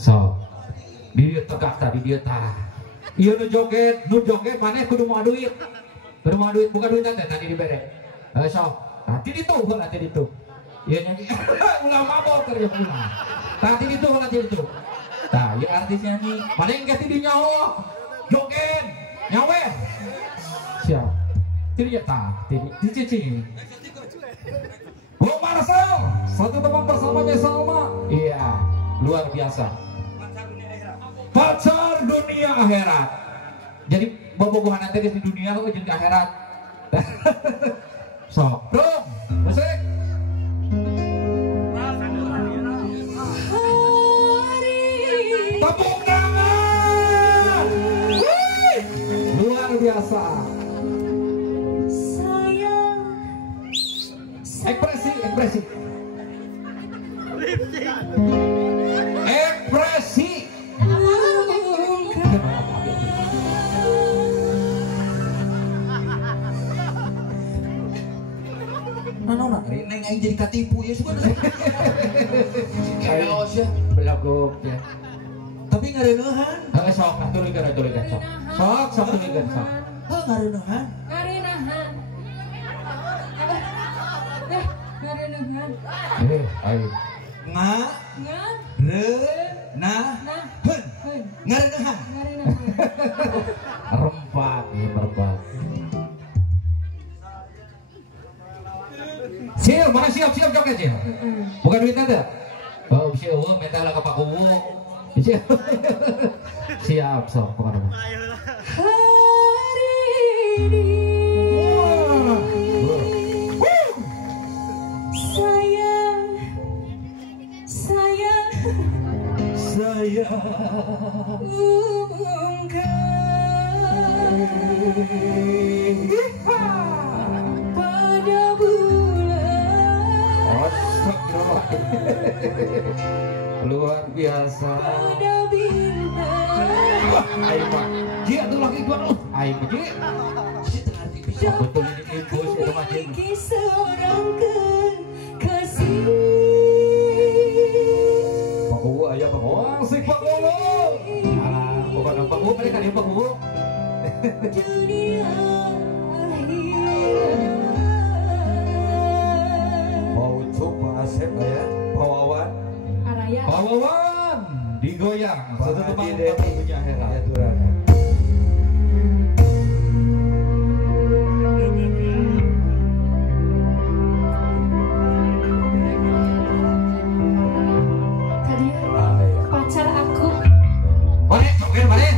So di dia tegak tadi dia tah iya nu joget mana kudu mau duit bukan duit tadi dibere so tadi itu iya nyanyi ulah mabok kerja pulang tadi itu nah ya artisnya nih mana yang kasih di nyawa joget nyawe siap tidak tak dicicing Bro Marcel satu teman bersamanya Salma iya luar biasa pacar dunia akhirat jadi bobogohan nanti di dunia kok jadi akhirat so bro musik tepuk tangan luar biasa ekspresi neng aing jadi katipu ya suka chaos ya belagok ya tapi ngarenahan sok turunkan sok turunkan sok ngarenahan ayo ngarenahan rempak ya merempak siap, mana siap joget ya? Bukan duit ada? Oh siap, minta lah ke Pak Kubu. Siap, sok bukan apa. Hari ini saya pada bulan luar biasa pada bintang ayo pak dia tuh lagi gua loh ayo dia betul ini ibu itu macam seorang kekasih Pak Kubu ayah Pak Kubu asik Pak Kubu bukan Pak Kubu mereka dia Pak Kubu dunia mau coba asep ya Pawawan digoyang satu tempat punya heran tadi pacar aku boleh joget boleh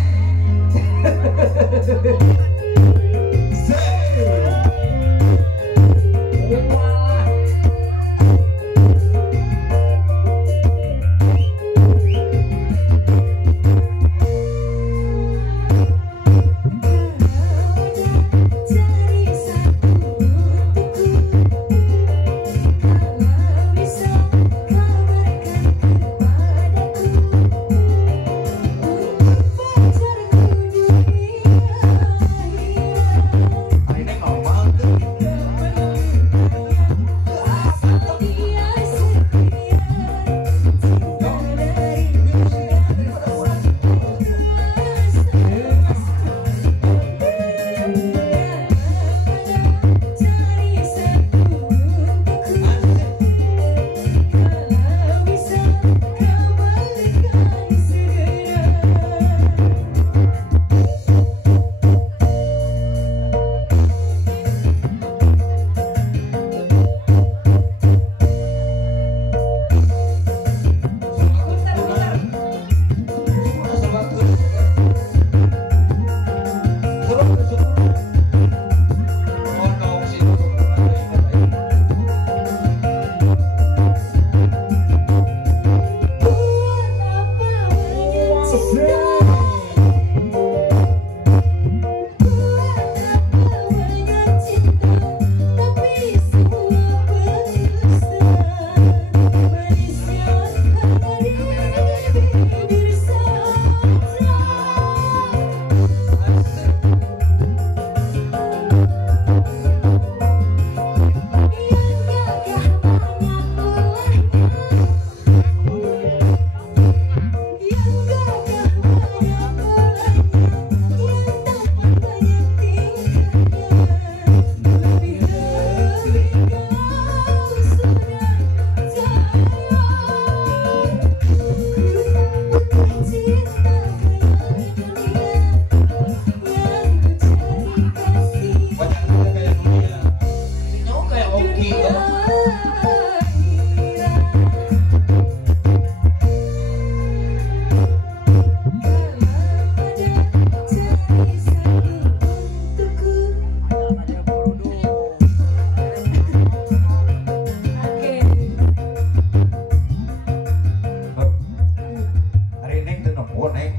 bonek.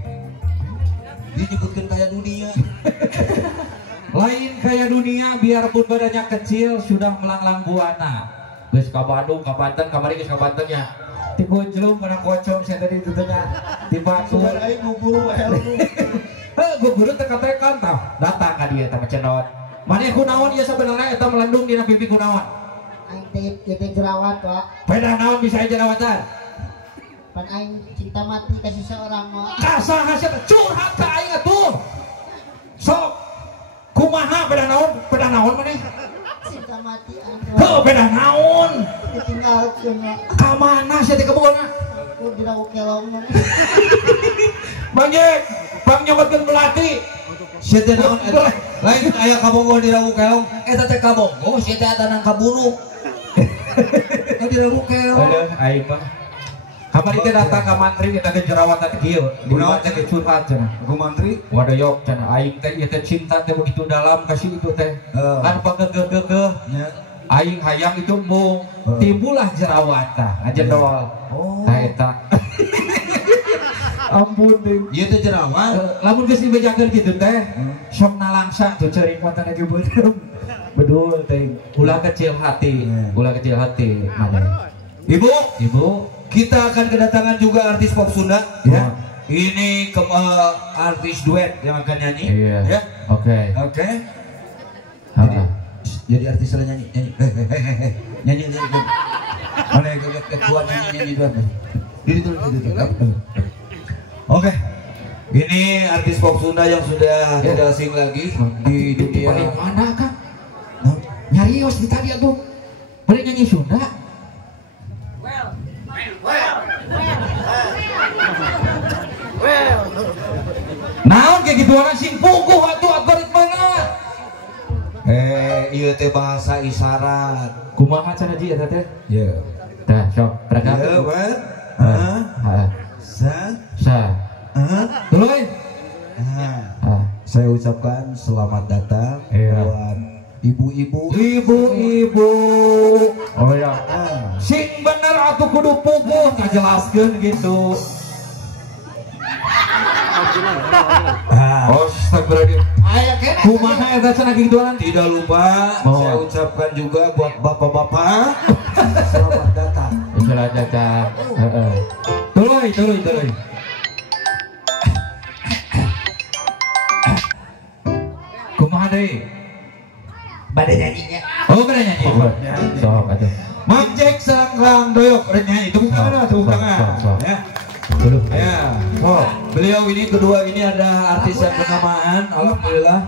Disebutkan kayak dunia. Lain kayak dunia, biarpun badannya kecil sudah melanglang buana. Geus ka Bandung, ka Banten, kamari geus ka Banten ya. Ti Kunjlung kana kocong saya tadi tutunya di Batur. Aing guguru ilmu. Guguru teka-tekan tah. Datang ka dieu tah cenot. Maneh kunaon ieu sabenerna eta melendung dina pipi kunaon? Aing teh jerawat, Pak. Beda naon bisa jerawatan? Pan aing cinta mati ka seseorang mah. Kasaha sia curhat ka aing atuh. Sok kumaha beda naon maneh? Cinta mati aing. Heuh beda naon? Ditinggalkeun. Ka mana sia teh kebogona? Ku dirawu kelong. Bang Jek, Bang nyobotkeun belati. Sia teh naon eta? Lain aya kabonggo di Rawu Kelong, eta teh kabonggo, sia teh atan kaburu. Eta di Rawu Kelong. Aduh, aing mah. Kamari teh datang ka mantri kita teh jerawatan kieu. Di mana teh curhat cenah. Ku mantri, Wadayok cenah aing teh ieu teh cinta teh begitu dalam kasih itu teh. Kan pagegeh-gegeh. nya. Aing hayang itu mung timbullah jerawat tah, ajedol. Oh. Tah eta. Ampun deh. Ieu teh jerawat. Lamun geus dibejakeun kitu teh, sok nalangsa tuh ceuring mata lagi beudem. Bedul teh, ulah kecil hati, ulah kecil hati. Mana? Ibu, kita akan kedatangan juga artis pop Sunda, ya. Ini artis duet yang akan nyanyi, Iya. ya. Oke. Oke. Heeh. Jadi artis salah nyanyi. Nyanyi. Mana yang kuat nyanyi dua. Diri tuh. Oke. Ini artis pop Sunda yang sudah tidak asing lagi di dunia. Paling mana Kang? Nyarios di tadi atuh. Paling nyanyi Sunda. Naon kayak gitu orang sing puguh atuh algoritmana. Ieu teh bahasa isyarat. Kumaha cenah ji eta teh? Ya. Tah, sok berangkat. Ya, Pak. Heeh. Sa. Tuluy. Saya ucapkan selamat datang Iya. buat ibu-ibu. Ibu-ibu. Oh ya. Sing bener atuh kudu puguh ngajelaskeun gitu. Astagfirullahaladzim. Aya kene. Kumaha eta cenah gituan? Tidak lupa saya ucapkan juga buat bapak-bapak selamat datang. Selamat datang. Heeh. Tuluy. Kumaha deui? Bade nyanyinya. Oh, kena nyanyi. Sok atuh. Mang Jack Sanglang Doyok nyanyi tepuk tangan, tepuk tangan. Ya. Dulu. Ya. Oh, beliau ini kedua ini ada artis yang kenamaan. Alhamdulillah.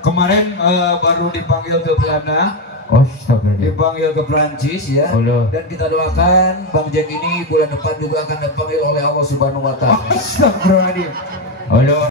Kemarin baru dipanggil ke Belanda, Astagfirullahaladzim. dipanggil ke Prancis ya. Allah. Dan kita doakan Bang Jack ini bulan depan juga akan dipanggil oleh Allah Subhanahu wa taala. Astagfirullahaladzim. Allah.